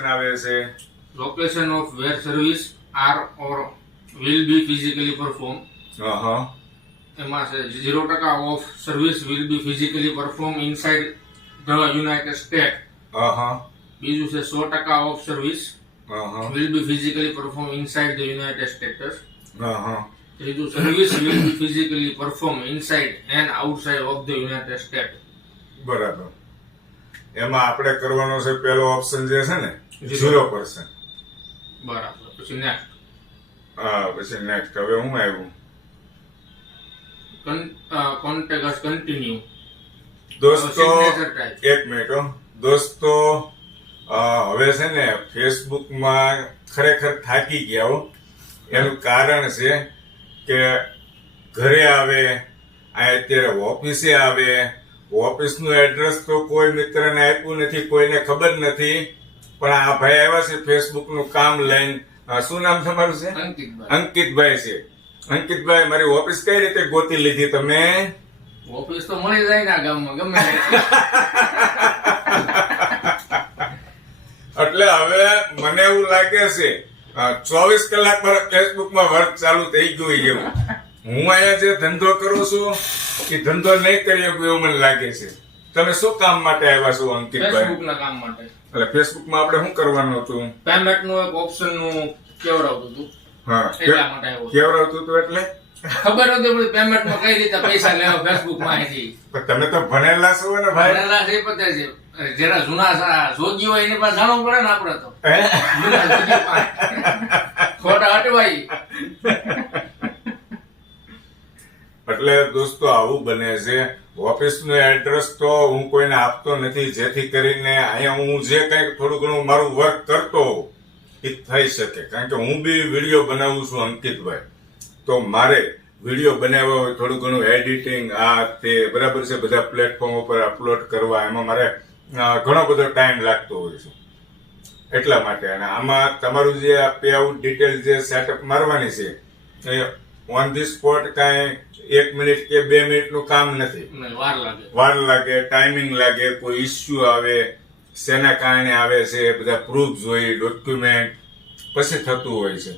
આવે છે location of where service are or will be physically performed. એમાં છે 0% of service will be physically performed inside the United States. બીજું છે 100% of service will be physically performed inside the United States. ત્રીજું service will be physically performed inside and outside of the United States. બરાબર. એમાં આપણે કરવાનો છે પેલો option જે છે ને 0%. બરાબર. પછી નેક્સ્ટ. પછી નેક્સ્ટ હવે હું આવ્યું કોન્ટેક્ટ કન્ટિન્યુ. દોસ્તો એક મિનિટ દોસ્તો, હવે છે ને ફેસબુકમાં ખરેખર થાકી ગયા હો. એનું કારણ છે કે ઘરે આવે, અત્યારે ઓફિસે આવે, ઓફિસનું એડ્રેસ તો કોઈ મિત્રને આપ્યું નથી, કોઈને ખબર નથી, પણ આ ભાઈ આવ્યા છે ફેસબુકનું કામ લઈને. શું નામ તમારું છે? અંકિતભાઈ છે. અંકિતભાઈ, મારી ઓફિસ કઈ રીતે ગોતી લીધી તમે? ઓફિસ તો મળી જાય ને ગામમાં ગમે એટલે હવે મને એવું લાગે છે 24 કલાક મારા ફેસબુકમાં વર્ક ચાલુ થઈ ગયું એવું. હું અહીંયા જે ધંધો કરું છું એ ધંધો નહીં કરી શકું એવું મને લાગે છે. તમે શું કામ માટે આવ્યા છો અંકિતભાઈ? ફેસબુકના કામ માટે. એટલે ફેસબુકમાં આપણે શું કરવાનું હતું? પેમેન્ટનું એક ઓપ્શનનું કેવડાવતું હતું. હા, એટલા માટે આવ્યો. કેવડાવતું હતું એટલે ખબર નથી પડતી પેમેન્ટમાં કઈ રીતે પૈસા લેવા ફેસબુકમાં અહીંથી. પણ તમે તો ભણેલા છો ને ભાઈ. ભણેલા છે પતે છે. જરા જૂના જોગી હોય એની પાસે જાણવું પડે ને આપણે તો. જૂના જોગી પાસે ખોટા હટવાઈ. એટલે દોસ્તો આવું બને છે. ઓફિસનું એડ્રેસ તો હું કોઈને આપતો નથી, જેથી કરીને અહીંયા હું જે કંઈક થોડું ઘણું મારું વર્ક કરતો હોઉં એ થઈ શકે. કારણ કે હું બી વિડીયો બનાવું છું અંકિતભાઈ, તો મારે વિડીયો બનાવવા હોય, થોડું ઘણું એડિટિંગ આ તે બરાબર છે, બધા પ્લેટફોર્મ ઉપર અપલોડ કરવા, એમાં મારે ઘણો બધો ટાઈમ લાગતો હોય છે. એટલા માટે અને આમાં તમારું જે આ પે આઉટ ડિટેલ જે સેટઅપ મારવાની છે એ ઓન ધી સ્પોટ કાંઈ 1 મિનિટ કે 2 મિનિટનું કામ નથી. વાર લાગે, ટાઈમિંગ લાગે, કોઈ ઇસ્યુ આવે, શેના કારણે આવે છે, બધા પ્રૂફ જોઈએ, ડોક્યુમેન્ટ, પછી થતું હોય છે.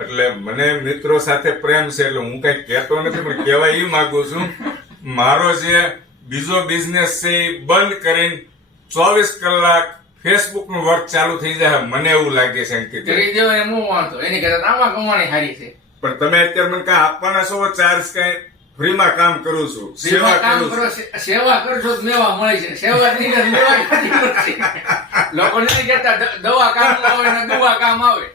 એટલે મને મિત્રો સાથે પ્રેમ છે એટલે હું કઈ કહેતો નથી, પણ કહેવા એ માંગુ છું મારો જે બીજો બિઝનેસ છે એ બંધ કરીને 24 કલાક ફેસબુક નું વર્ક ચાલુ થઈ જાય. મને એવું લાગે છે અંકિત. કરી દેવો એમ હું વાંધો, એની કરતા આમાં કમાણી સારી છે. પણ તમે અત્યારે મને કઈ આપવાના છો ચાર્જ? કઈ ફ્રીમાં કામ કરું છું, સેવા કરું છું. સેવા કરશો તો મેવા મળે છે. સેવા નહીં કરે મેવા લોકો નથી કહેતા દવા કામ આવે ને દવા કામ આવે.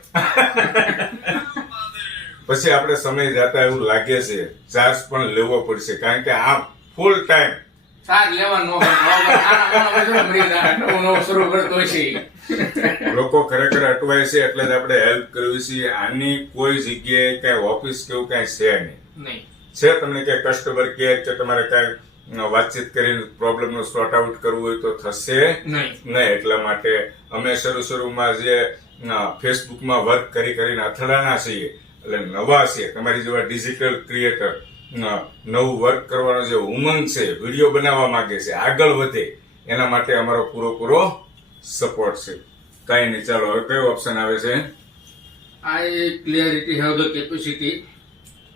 પછી આપણે સમય જતા એવું લાગે છે ચાર્જ પણ લેવો પડશે, કારણ કે આ ફૂલ ટાઈમ ચાર્જ લેવાનો શરૂ કરતો છે. લોકો ખરેખર અટવાય છે એટલે જ આપણે હેલ્પ કરવી છે. આની કોઈ જગ્યાએ કઈ ઓફિસ કેવું કઈ છે નહીં. છે તમને કઈ કસ્ટમર કેર કે તમારે કઈ વાતચીત કરીને પ્રોબ્લેમ નું સોર્ટ આઉટ કરવું હોય તો થશે નહીં. એટલા માટે અમે શરૂમાં જે ફેસબુકમાં વર્ક કરીને અથડાના છીએ, એટલે નવા છે તમારી જેવા ડિજિટલ ક્રિએટર, નવું વર્ક કરવાનો જે ઉમંગ છે, વિડીયો બનાવવા માંગે છે, આગળ વધે, એના માટે અમારો પૂરો સપોર્ટ છે. કઈ નહીં, ચાલો હવે કયો ઓપ્શન આવે છે? I clarity have the capacity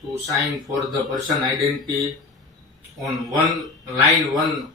to sign for the person identity on line 1